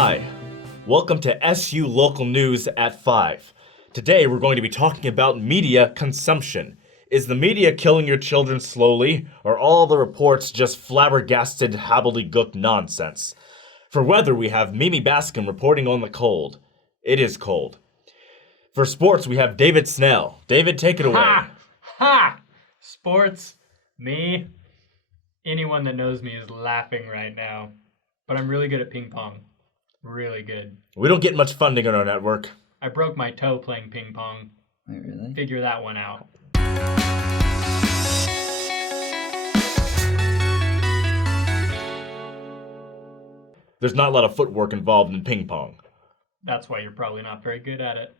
Hi, welcome to SU Local News at 5. Today we're going to be talking about media consumption. Is the media killing your children slowly, or all the reports just flabbergasted gobbledygook nonsense? For weather, we have Mimi Bascom reporting on the cold. It is cold. For sports, we have David Snell. David, take it away. Ha! Ha! Sports, me, anyone that knows me is laughing right now. But I'm really good at ping pong. Really good. We don't get much funding on our network. I broke my toe playing ping pong. Wait, really? Figure that one out. There's not a lot of footwork involved in ping pong. That's why you're probably not very good at it.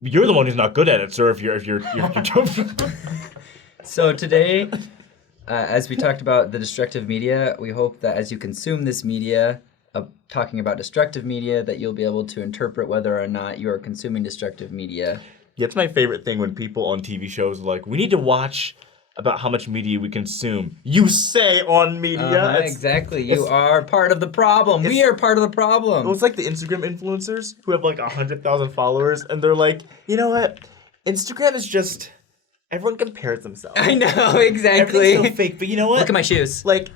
You're the one who's not good at it, sir. If you're So today, as we talked about the destructive media, we hope that as you consume this media, talking about destructive media, that you'll be able to interpret whether or not you are consuming destructive media. Yeah, it's my favorite thing when people on TV shows are like, we need to watch about how much media we consume. You say on media. Exactly. You are part of the problem. We are part of the problem. Well, it's like the Instagram influencers who have like 100,000 followers, and they're like, you know what? Instagram is just... Everyone compares themselves. I know, exactly. Everything's so fake, but you know what? Look at my shoes. Like,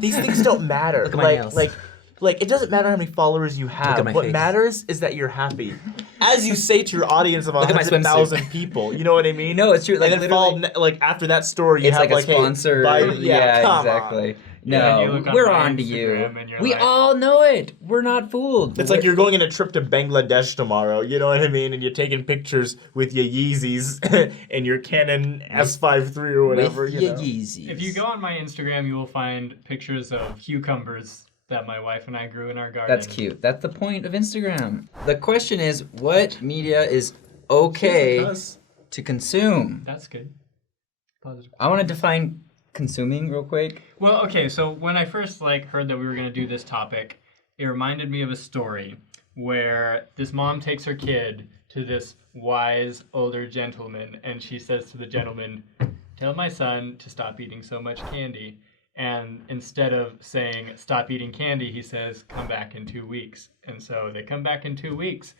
these things don't matter. Look at my nails. Like, it doesn't matter how many followers you have. my What face. matters is that you're happy. As you say to your audience of Look at my 100,000 people, you know what I mean? No, it's true. Like, and then literally, after that story, you it's have like a sponsor. hey, buy, yeah, come exactly. on. Yeah, you No, look on we're my on to you. Instagram and you're We like- all know it. We're not fooled. It's like you're going on a trip to Bangladesh tomorrow, you know what I mean? And you're taking pictures with your Yeezys and your Canon S5 III or whatever, with you your know? Yeezys. If you go on my Instagram, you will find pictures of cucumbers that my wife and I grew in our garden. That's cute. That's the point of Instagram. The question is, what media is okay to consume? That's good. Positive. I want to define consuming real quick. Well, okay, so when I first heard that we were going to do this topic, it reminded me of a story where this mom takes her kid to this wise older gentleman, and she says to the gentleman, "Tell my son to stop eating so much candy." And instead of saying, "Stop eating candy," he says, "Come back in 2 weeks." And so they come back in 2 weeks,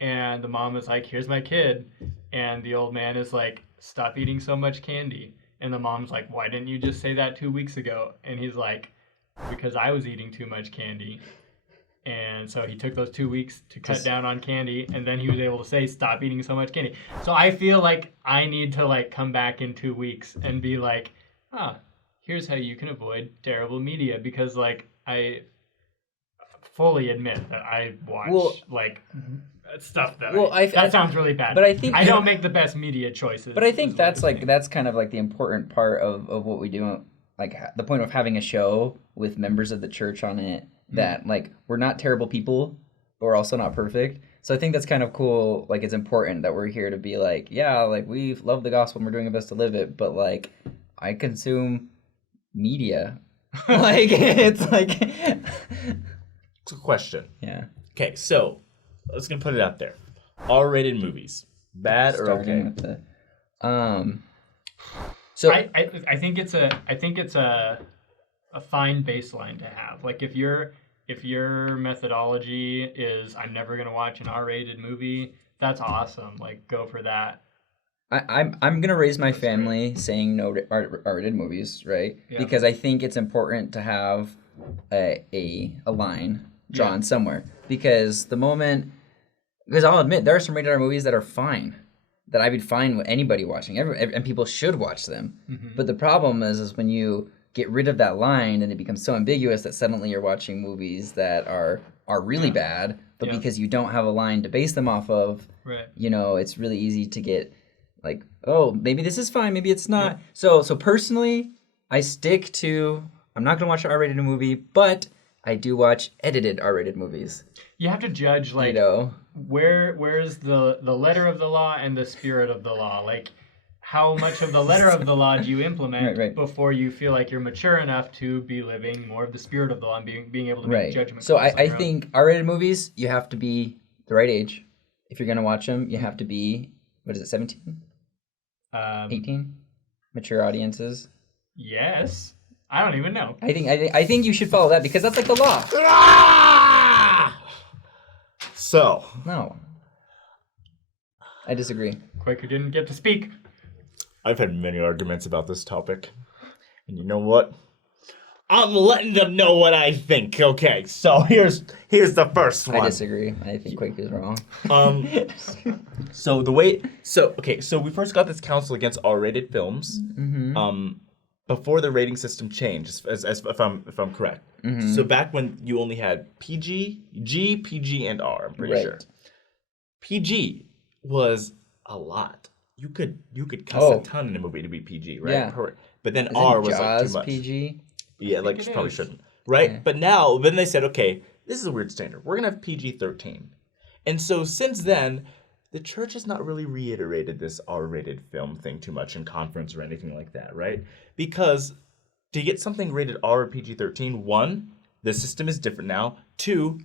and the mom is like, "Here's my kid." And the old man is like, "Stop eating so much candy." And the mom's like, "Why didn't you just say that 2 weeks ago?" And he's like, "Because I was eating too much candy." And so he took those 2 weeks to cut down on candy, and then he was able to say, "Stop eating so much candy." So I feel like I need to come back in 2 weeks and be like, here's how you can avoid terrible media, because I fully admit that I watch stuff that that sounds really bad. But I think I don't make the best media choices. But I think that's that's kind of the important part of what we do. The point of having a show with members of the church on it, that we're not terrible people, but we're also not perfect. So I think that's kind of cool. It's important that we're here to be we love the gospel and we're doing our best to live it, but I consume media. It's It's a question. yeah. Okay, so let's gonna put it out there. R-rated movies, bad or okay? With the, so I think it's a fine baseline to have. If your methodology is I'm never gonna watch an R-rated movie, that's awesome. Go for that. I'm gonna raise my family saying no to R-rated movies, right? Yeah. Because I think it's important to have a line drawn somewhere. Because I'll admit there are some rated R movies that are fine, that I'd be fine with anybody watching, and people should watch them. Mm-hmm. But the problem is when you get rid of that line, and it becomes so ambiguous that suddenly you're watching movies that are really bad, but because you don't have a line to base them off of, right. It's really easy to get maybe this is fine, maybe it's not. Yeah. So personally, I stick to, I'm not going to watch an R-rated movie, but I do watch edited R-rated movies. You have to judge, where's the letter of the law and the spirit of the law? How much of the letter of the law do you implement before you feel like you're mature enough to be living more of the spirit of the law and being able to make judgments? So I think R-rated movies, you have to be the right age. If you're going to watch them, you have to be, 17? 18? Mature audiences? Yes. I don't even know. I think you should follow that because that's like the law. So. No. I disagree. Kwaku didn't get to speak. I've had many arguments about this topic. And you know what? I'm letting them know what I think. Okay, so here's the first one. I disagree. I think Kwaku is wrong. So we first got this council against R-rated films. Mm-hmm. Before the rating system changed, as if I'm correct. Mm-hmm. So back when you only had PG, G, PG, and R, I'm pretty sure. PG was a lot. You could cuss a ton in a movie to be PG, right? Yeah. But then Isn't R was Jaws like too much. PG? Yeah, like probably shouldn't. Right? Yeah. But now, then they said, okay, this is a weird standard. We're going to have PG-13. And so since then, the church has not really reiterated this R-rated film thing too much in conference or anything like that, right? Because to get something rated R or PG-13, one, the system is different now. Two,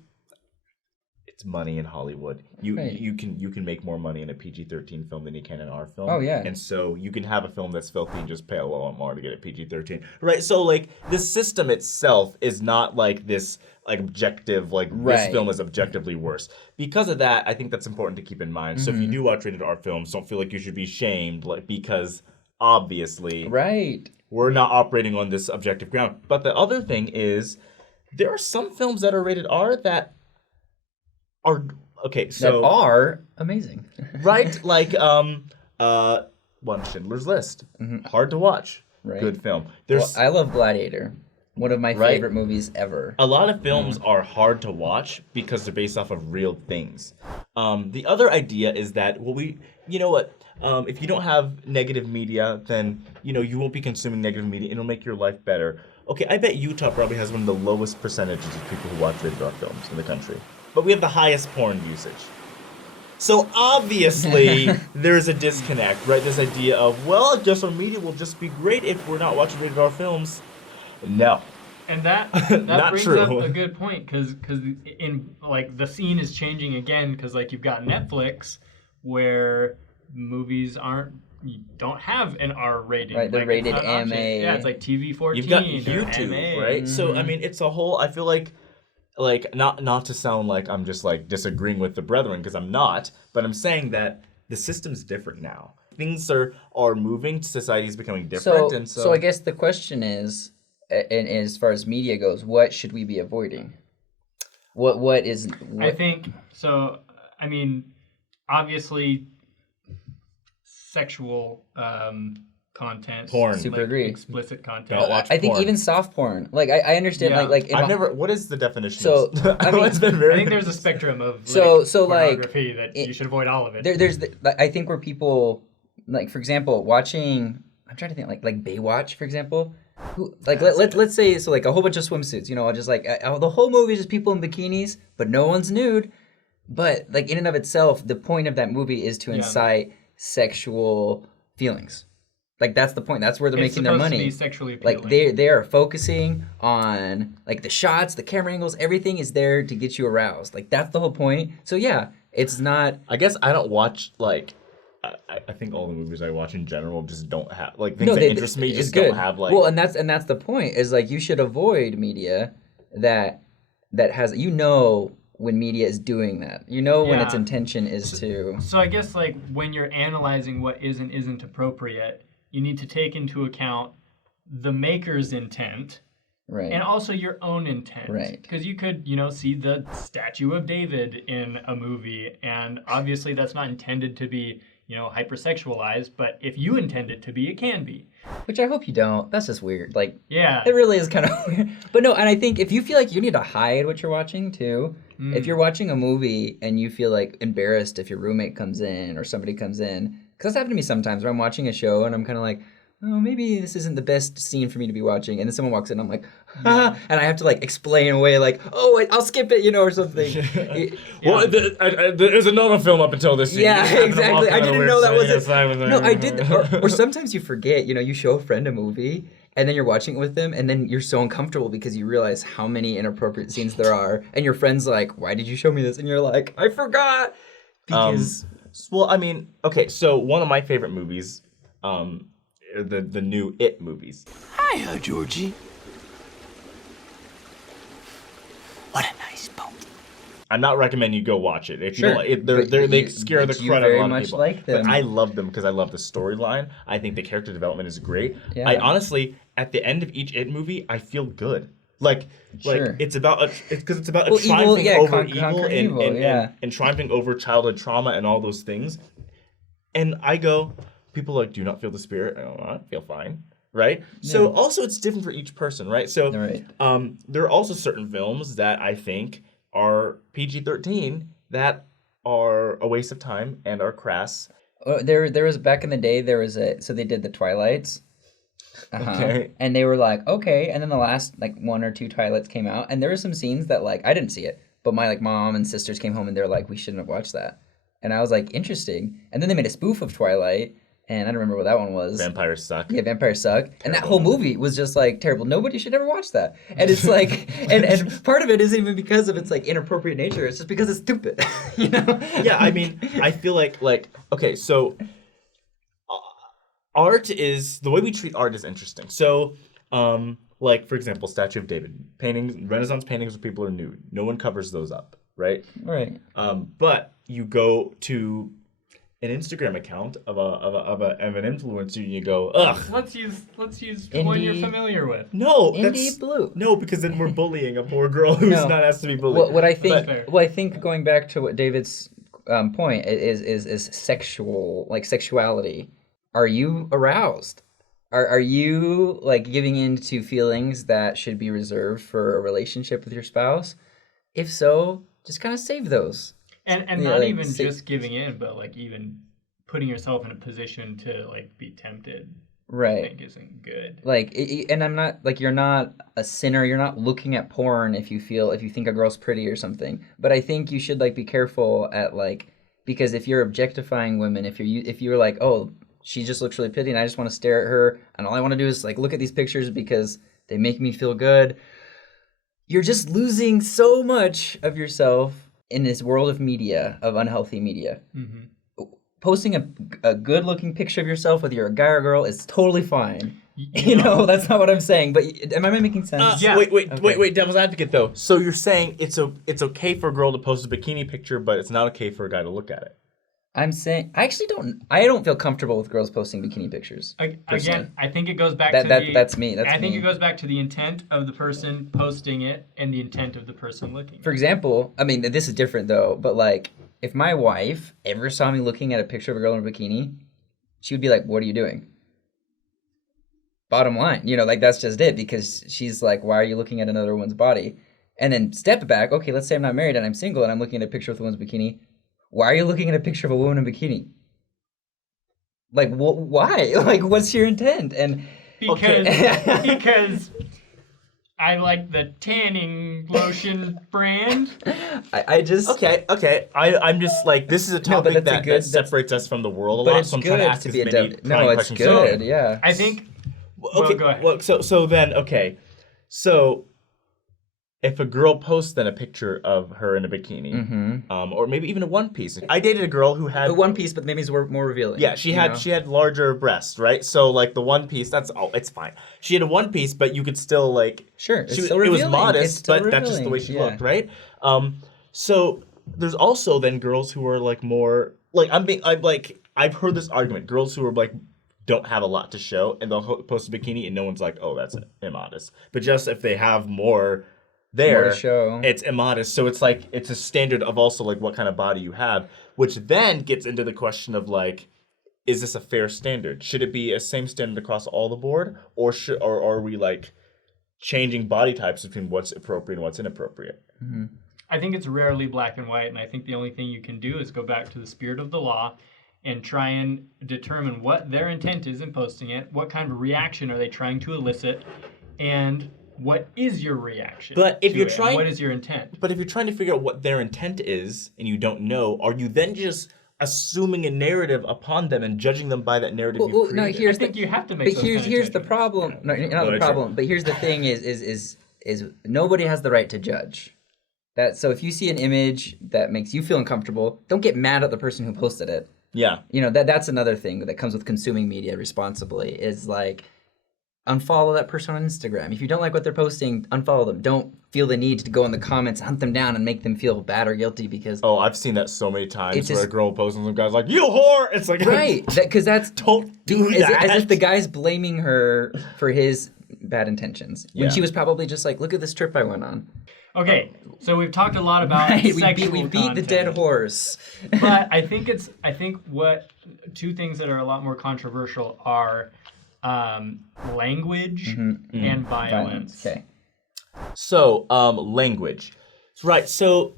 it's money in Hollywood. You can make more money in a PG-13 film than you can in an R film. Oh yeah. And so you can have a film that's filthy and just pay a lot more to get a PG-13. Right? So like the system itself is not like this like objective, like this film is objectively worse. Because of that, I think that's important to keep in mind. Mm-hmm. So if you do watch rated R films, don't feel like you should be shamed, like because obviously we're not operating on this objective ground. But the other thing is there are some films that are rated R that are that are amazing. Right? Like one Schindler's List. Mm-hmm. Hard to watch. Right. Good film. I love Gladiator. One of my favorite movies ever. A lot of films are hard to watch because they're based off of real things. The other idea is that, you know what? If you don't have negative media, then, you won't be consuming negative media. It'll make your life better. Okay, I bet Utah probably has one of the lowest percentages of people who watch rated R films in the country. But we have the highest porn usage. So obviously, there's a disconnect, right? This idea of, well, I guess our media will just be great if we're not watching rated R films. No. And that brings true. up a good point because in like the scene is changing again because like you've got Netflix where movies don't have an R rating. Right, they're rated MA. Yeah, it's like TV-14. You've got YouTube, right? Mm-hmm. So I mean, it's a whole. I feel like not to sound like I'm just like disagreeing with the brethren because I'm not, but I'm saying that the system's different now. Things are moving. Society's becoming different, so I guess the question is. And as far as media goes, what should we be avoiding? What is? I think so. I mean, obviously, sexual content, porn, super agree, explicit content. I think even soft porn. Like I understand. Yeah. Like I've never. What is the definition? So I mean, I think there's a spectrum of pornography that you should avoid all of it. I think where people like, for example, watching. I'm trying to think like Baywatch, for example. Let's say so like a whole bunch of swimsuits, just like the whole movie is just people in bikinis, but no one's nude. But like in and of itself, the point of that movie is to incite sexual feelings. Like that's the point. That's where they're making their money. It's supposed to be sexually appealing. Like they are focusing on like the shots, the camera angles, everything is there to get you aroused. Like that's the whole point. So yeah, it's not. I guess I don't watch like. I think all the movies I watch in general just don't have like things that interest me. Just don't have like. Well, and that's the point. Is like you should avoid media that has when media is doing that. When its intention is to. So I guess like when you're analyzing what is and isn't appropriate, you need to take into account the maker's intent. Right. And also your own intent. Right. Because you could, see the statue of David in a movie, and obviously that's not intended to be, hypersexualized, but if you intend it to be, it can be. Which I hope you don't. That's just weird. Like, yeah. It really is kind of weird. But no, and I think if you feel like you need to hide what you're watching too, if you're watching a movie and you feel like embarrassed if your roommate comes in or somebody comes in, because that's happened to me sometimes where I'm watching a show and I'm kind of like, oh, maybe this isn't the best scene for me to be watching. And then someone walks in and I'm like, and I have to like explain away like, oh, wait, I'll skip it, or something. Well, there's another film up until this scene. Yeah, exactly. I didn't know that was it. No, I did. Or sometimes you forget, you show a friend a movie and then you're watching it with them and then you're so uncomfortable because you realize how many inappropriate scenes there are. And your friend's like, why did you show me this? And you're like, I forgot. Because... well, I mean, okay, so one of my favorite movies, the new It movies. Hiya, Georgie. What a nice boat. I'm not recommending you go watch it. If Sure, you don't, they scare the you crud out of very a lot of much people. like them. But I love them because I love the storyline. I think the character development is great. Yeah. I honestly, at the end of each It movie, I feel good. Like Sure. it's about it's about a Well, triumphing evil, over conquer evil, evil, yeah. and triumphing over childhood trauma and all those things. And I go, people are like, do you not feel the spirit? I go, I feel fine. Right? So also it's different for each person, right? So Right. there are also certain films that I think are PG-13 that are a waste of time and are crass. There was back in the day. So they did the Twilights. Okay. And they were like, okay, and then the last like 1 or 2 Twilights came out, and there were some scenes that like I didn't see it, but my like mom and sisters came home and they're like, we shouldn't have watched that, and I was like, interesting. And then they made a spoof of Twilight, and I don't remember what that one was. Vampires suck. Yeah, vampires suck. And that whole movie was just like terrible. Nobody should ever watch that. And it's like, and part of it isn't even because of its like inappropriate nature. It's just because it's stupid. You know? Yeah, I mean, I feel like okay, so art is the way we treat art is interesting. So, like for example, Statue of David paintings, Renaissance paintings where people are nude. No one covers those up, right? Right. But you go to an Instagram account of an influencer, and you go, ugh. Let's use one you're familiar with. No, Indie Blue. No, because then we're bullying a poor girl who's not asked to be bullied. What I think going back to what David's point is sexuality. Are you aroused? Are you like giving in to feelings that should be reserved for a relationship with your spouse? If so, just kind of save those. And not even just giving in, but like even putting yourself in a position to like be tempted. Right. I think isn't good. Like, and I'm not like you're not a sinner. You're not looking at porn if you think a girl's pretty or something. But I think you should like be careful at like, because if you're objectifying women, if you're like, oh, she just looks really pretty and I just want to stare at her and all I want to do is like look at these pictures because they make me feel good. You're just losing so much of yourself in this world of media, of unhealthy media. Mm-hmm. Posting a good-looking picture of yourself, whether you're a guy or a girl, is totally fine. You know, that's not what I'm saying. But am I making sense? Yeah. Wait, devil's advocate though. So you're saying it's okay for a girl to post a bikini picture, but it's not okay for a guy to look at it. I'm saying I don't feel comfortable with girls posting bikini pictures. Again, I think it goes back to the... That's me. I think it goes back to the intent of the person posting it and the intent of the person looking. For example, I mean, this is different though, but like, if my wife ever saw me looking at a picture of a girl in a bikini, she would be like, what are you doing? Bottom line, you know, like that's just it, because she's like, why are you looking at another woman's body? And then step back, okay, let's say I'm not married and I'm single and I'm looking at a picture with a woman's bikini. Why are you looking at a picture of a woman in a bikini? Like, why? Like, what's your intent? And because I like the tanning lotion brand. I just okay. I'm just like, this is a topic that separates us from the world a lot. So I'm trying to ask as many it's good. So, yeah. I think. Okay. Go ahead. Well, so then so. If a girl posts then a picture of her in a bikini, or maybe even a one piece. I dated a girl who had a one piece, but maybe it's more revealing. Yeah, she had larger breasts, right? So like the one piece, it's fine. She had a one piece, but you could still like still it was revealing. modest, but that's just the way she looked, right? So there's also then girls who are like more like I've heard this argument. Girls who are like don't have a lot to show and they'll post a bikini and no one's like, oh, that's immodest. But just if they have more there, it's immodest. So it's like it's a standard of also like what kind of body you have, which then gets into the question of like, is this a fair standard? Should it be a same standard across all the board, or are we like changing body types between what's appropriate and what's inappropriate? Mm-hmm. I think it's rarely black and white, and I think the only thing you can do is go back to the spirit of the law and try and determine what their intent is in posting it, what kind of reaction are they trying to elicit, and what is your reaction? But if you're trying, what is your intent? But if you're trying to figure out what their intent is and you don't know, are you then just assuming a narrative upon them and judging them by that narrative you've created? No, I think you have to make. But here's the problem. No, not the problem. But here's the thing: is nobody has the right to judge. So if you see an image that makes you feel uncomfortable, don't get mad at the person who posted it. Yeah. You know, that's another thing that comes with consuming media responsibly. Is like, unfollow that person on Instagram. If you don't like what they're posting, unfollow them. Don't feel the need to go in the comments, hunt them down, and make them feel bad or guilty because Oh, I've seen that so many times It's where a just- girl posts and some guy's like, "You whore!" It's like, right, because that's don't do that. as if the guy's blaming her for his bad intentions when Yeah. she was probably just like, look at this trip I went on. Okay, so we've talked a lot about Right, sexual we beat the dead content. horse. But I think what two things that are a lot more controversial are language and violence. Okay. So, language, right? So,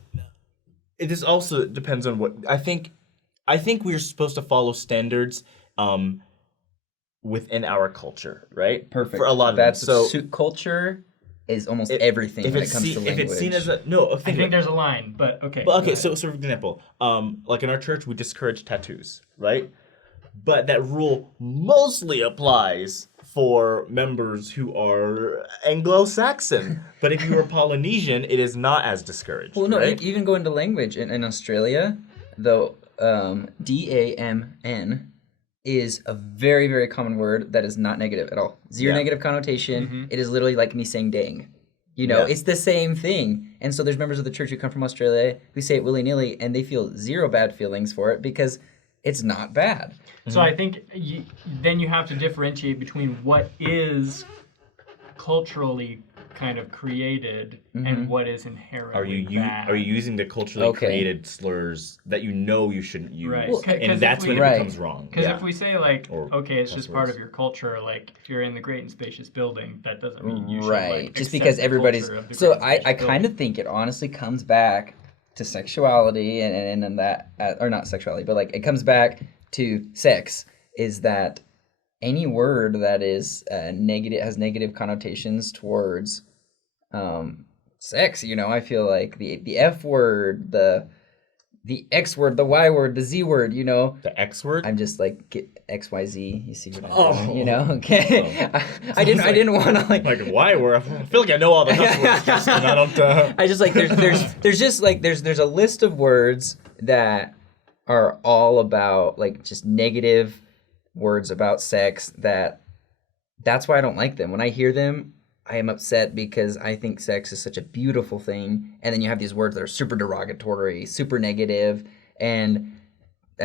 this also depends on what I think. I think we're supposed to follow standards, within our culture, right? Perfect. For a lot of That's them. So, culture is almost everything when it comes to language. if it's seen as a no, I think there's a line, but okay. But go okay, ahead. so for example, like in our church, we discourage tattoos, right? But that rule mostly applies for members who are Anglo-Saxon. But if you are Polynesian, it is not as discouraged. Well, no, right? even going to language in Australia, though, DAMN is a very, very common word that is not negative at all. Zero Yeah. negative connotation. It is literally like me saying dang. You know, Yeah. it's the same thing. And so there's members of the church who come from Australia who say it willy-nilly and they feel zero bad feelings for it because it's not bad. So I think then you have to differentiate between what is culturally kind of created and what is inherently bad. Are you using the culturally Okay. created slurs that you know you shouldn't use? Right. Well, 'cause and if that's when we- it Right. becomes wrong. Because Yeah. if we say like, Or okay, it's just part words. of your culture, like if you're in the great and spacious building, that doesn't mean you should Right. like, Just accept because the everybody's culture of the so great and I spacious kind building. of think it honestly comes back to sexuality and that or not sexuality, but like it comes back to sex is that any word that is negative has negative connotations towards sex, you know, I feel like the F word, the X word, the Y word, the Z word, you know. The X word? I'm just like get XYZ, you see what I'm Oh. doing, you know? Okay. Oh. I didn't want to like Like, why? I feel like I know all the cuss words, just, and I don't... I just like there's just like there's a list of words that are all about like just negative words about sex that's why I don't like them. When I hear them, I am upset because I think sex is such a beautiful thing, and then you have these words that are super derogatory, super negative, and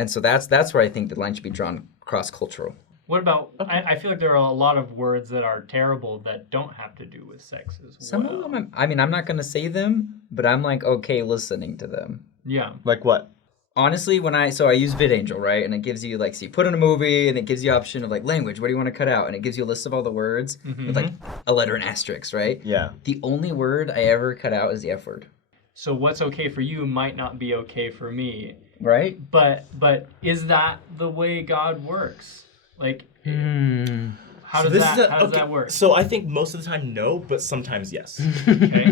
so that's where I think the line should be drawn cross-cultural. What about? I feel like there are a lot of words that are terrible that don't have to do with sex as Some well. of them, I'm not gonna say them, but I'm like okay listening to them. Yeah. Like what? Honestly, when I use VidAngel, right, and it gives you like, so you put in a movie, and it gives you option of like language, what do you want to cut out, and it gives you a list of all the words with like a letter and asterisk, right? Yeah. The only word I ever cut out is the F word, So what's okay for you might not be okay for me. right? But is that the way God works? Like, how does that work? So I think most of the time no, but sometimes yes. Okay.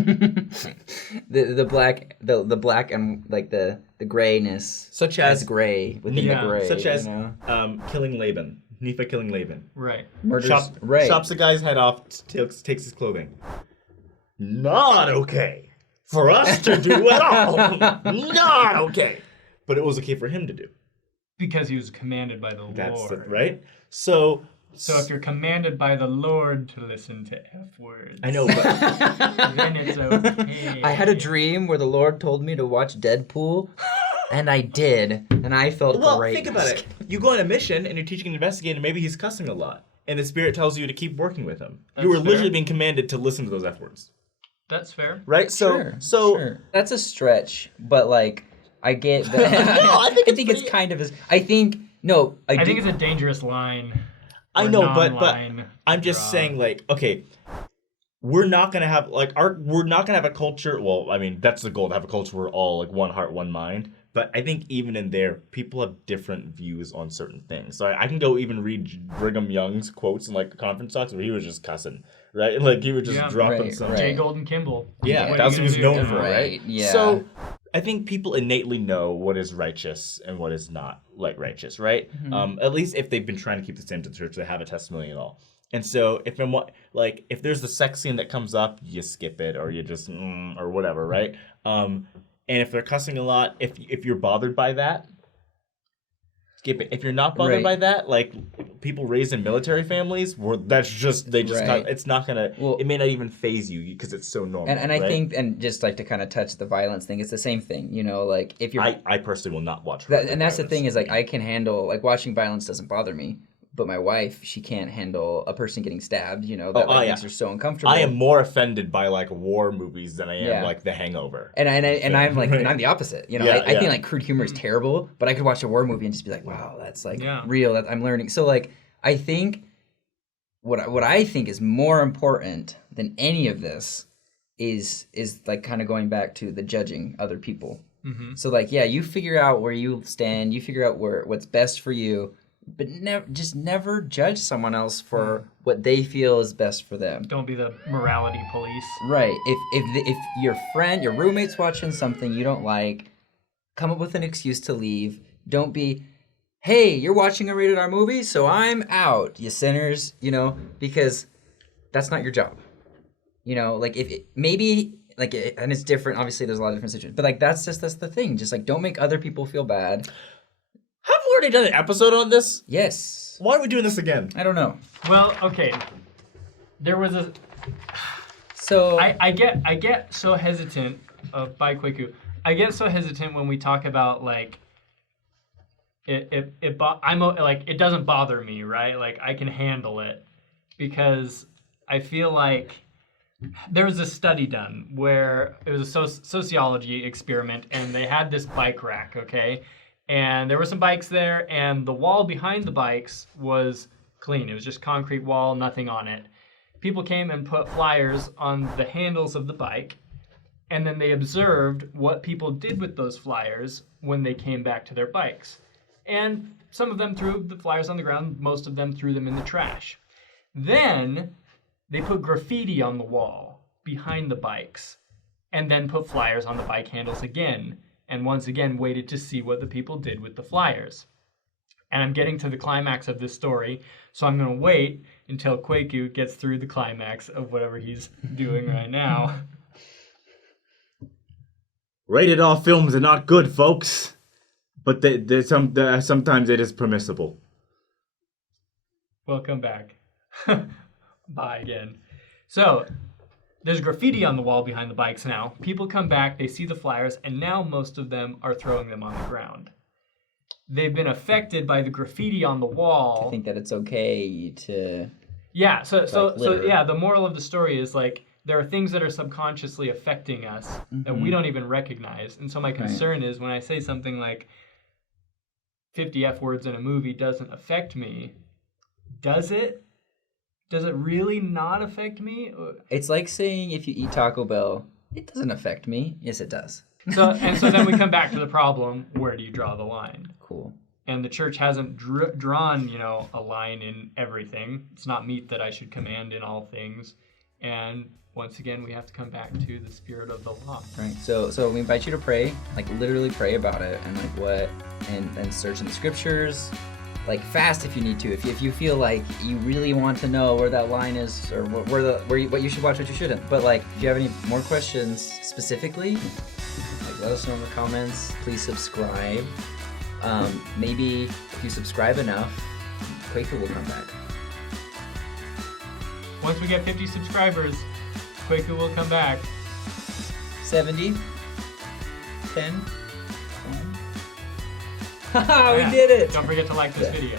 The black and like the grayness, Such as gray within Yeah. the gray, Such as you know? killing Laban. Nephi killing Laban. Right. Murders, Chops the guy's head off, takes his clothing. Not okay for us to do at all. Not okay. But it was okay for him to do. Because he was commanded by the That's Lord. right. So if you're commanded by the Lord to listen to F words, I know, but then it's okay. I had a dream where the Lord told me to watch Deadpool, and I did, and I felt well, great. think about it. You go on a mission and you're teaching an investigator, and maybe he's cussing a lot, and the Spirit tells you to keep working with him. You were That's literally fair. being commanded to listen to those F words, That's fair. right? So Sure. That's a stretch, but like I get that. No, I think it's it's kind of as I think no, I think it's a dangerous line. I or know, but non-line I'm just draw. saying, like, okay, we're not gonna have we're not gonna have a culture. Well, I mean, that's the goal, to have a culture where we're all like one heart, one mind. But I think even in there, people have different views on certain things. So I can go even read Brigham Young's quotes in like conference talks where he was just cussing, right? Like he was just dropping Right, some. right. J. Golden Kimball. Yeah, What that's are what you he was gonna known do? for, right? Right, yeah. So I think people innately know what is righteous and what is not like righteous, right? At least if they've been trying to keep the same to the church, they have a testimony at all. And so if there's the sex scene that comes up, you skip it or you just or whatever, right? And if they're cussing a lot, if you're bothered by that, skip it. If you're not bothered Right. by that, like people raised in military families, that's just they just Right. not, it's not gonna. Well, it may not even faze you because it's so normal. and I right? think, and just like to kind of touch the violence thing, it's the same thing. You know, like if you're I personally will not watch. and that's the violence. thing is like I can handle like watching violence doesn't bother me, but my wife, she can't handle a person getting stabbed. You know, that makes her so uncomfortable. I am more offended by like war movies than I am like The Hangover. And I'm like, and I'm the opposite. You know, I think like crude humor is terrible, but I could watch a war movie and just be like, wow, that's like real. That I'm learning. So like, I think what I think is more important than any of this is like kind of going back to the judging other people. Mm-hmm. So like, yeah, you figure out where you stand, you figure out what's best for you, but never judge someone else for what they feel is best for them. Don't be the morality police. Right. If your friend, your roommate's watching something you don't like, come up with an excuse to leave. Don't be, hey, you're watching a rated R movie, so I'm out, you sinners, you know, because that's not your job. You know, like maybe like, and it's different. Obviously, there's a lot of different situations, but like that's the thing. Just like don't make other people feel bad. Have we already done an episode on this? Yes. Why are we doing this again? I don't know. Well, okay. There was a. So I get so hesitant by Kwaku. I get so hesitant when we talk about like. I'm like it doesn't bother me, right? Like I can handle it because I feel like there was a study done where it was a sociology experiment and they had this bike rack, okay? And there were some bikes there and the wall behind the bikes was clean. It was just concrete wall, nothing on it. People came and put flyers on the handles of the bike and then they observed what people did with those flyers when they came back to their bikes. And some of them threw the flyers on the ground, most of them threw them in the trash. Then they put graffiti on the wall behind the bikes and then put flyers on the bike handles again and once again waited to see what the people did with the flyers. And I'm getting to the climax of this story, so I'm going to wait until Kwaku gets through the climax of whatever he's doing right now. Rated R films are not good, folks. But sometimes it is permissible. Welcome back. Bye again. So, there's graffiti on the wall behind the bikes now. People come back, they see the flyers, and now most of them are throwing them on the ground. They've been affected by the graffiti on the wall. I think that it's okay to... Yeah, so litter. the moral of the story is like, there are things that are subconsciously affecting us that we don't even recognize. And so my concern is when I say something like, 50 F words in a movie doesn't affect me, does it? Does it really not affect me? It's like saying if you eat Taco Bell, it doesn't affect me. Yes, it does. So then we come back to the problem, where do you draw the line? Cool. And the church hasn't drawn, a line in everything. It's not meet that I should command in all things. And once again, we have to come back to the spirit of the law. Right. So we invite you to pray, like literally pray about it, and like what, and search in the scriptures, like fast if you need to. If you feel like you really want to know where that line is, or what you should watch, what you shouldn't. But like, if you have any more questions specifically, like let us know in the comments. Please subscribe. Maybe if you subscribe enough, Kwaku will come back. Once we get 50 subscribers, Kwaku will come back. 70, 10, 1. Haha, Yeah. we did it! Don't forget to like this video.